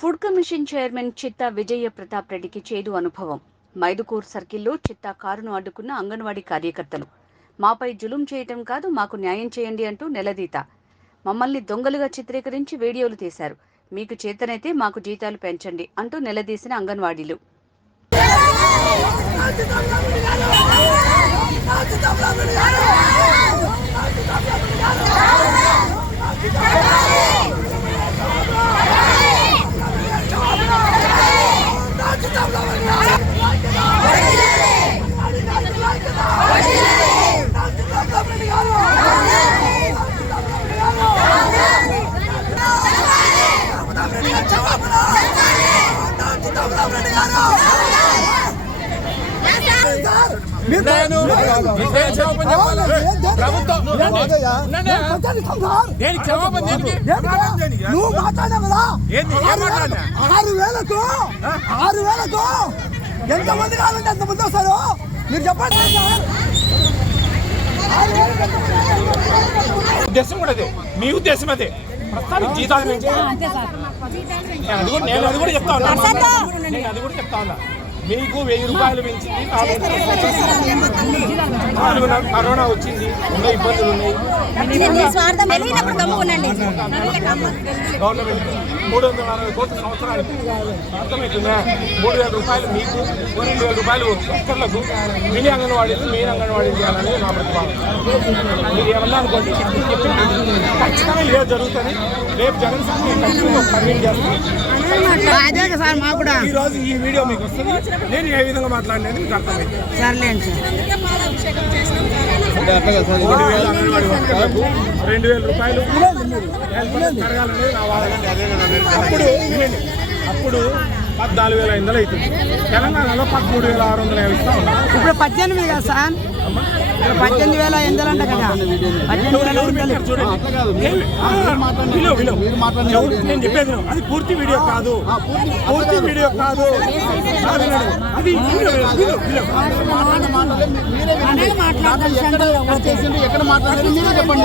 Food commission chairman చిత్తా విజయ ప్రతాప్ రెడ్డికి చేదు అనుభవం. మైదుకూర్ సర్కిల్లో చిత్తా కారును అడ్డుకున్న అంగన్వాడీ కార్యకర్తలు. మాపై జులుం చేయటం కాదు, మాకు న్యాయం చేయండి అంటూ నిలదీత. మమ్మల్ని దొంగలుగా చిత్రీకరించి వీడియోలు తీశారు. మీకు చేతనైతే మాకు జీతాలు పెంచండి అంటూ నిలదీసిన అంగన్వాడీలు. నువ్వు మాట్లాడావు కదా 6,000కు ఎంతమంది కావాలంటే అంతమంది వస్తారు. మీరు చెప్పండి. ఉద్దేశం కూడా అదే, మీ ఉద్దేశం అదే. ప్రస్తుతానికి జీతాలు పెంచి నేను అది కూడా చెప్తా ఉన్నా. మీకు 1000 రూపాయలు పెంచి కరోనా వచ్చింది, ఎన్నో ఇబ్బందులు ఉన్నాయి. గవర్నమెంట్ 340 కోట్ల సంవత్సరానికి అర్థమవుతుందా? 3,000 రూపాయలు మీకు, 2,000 రూపాయలు వర్కర్లకు, మినీ అంగన్వాడీలు మెయిన్ అంగన్వాడీ చేయాలని నా ప్రతిపాదన. మీరు ఏమన్నా అనుకోండి, ఖచ్చితంగా ఇదే జరుగుతుంది. రేపు జగన్ సార్ కన్వీన్ చేస్తాను. ఈ రోజు ఈ వీడియో మీకు వస్తుంది. నేను ఏ విధంగా మాట్లాడినది మీకు అర్థమైంది. 3,000 అంగన్వాడీ వర్కర్లకు 2,000 రూపాయలు పెరగాలని నా వాదన. అప్పుడు 14,500 అవుతుంది. తెలంగాణలో 13,650 ఇస్తా ఉన్నా. ఇప్పుడు 18 కదా సార్, 18,500 అంట కదా. 18,500 నేను చెప్పేది అది పూర్తి వీడియో కాదు, పూర్తి వీడియో కాదు. అది ఎక్కడ మాట్లాడారు మీరే చెప్పండి.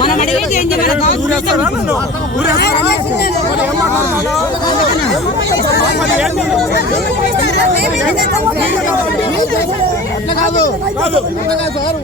మనం అడిగేది ఏంటి? అట్లా కాదు సార్,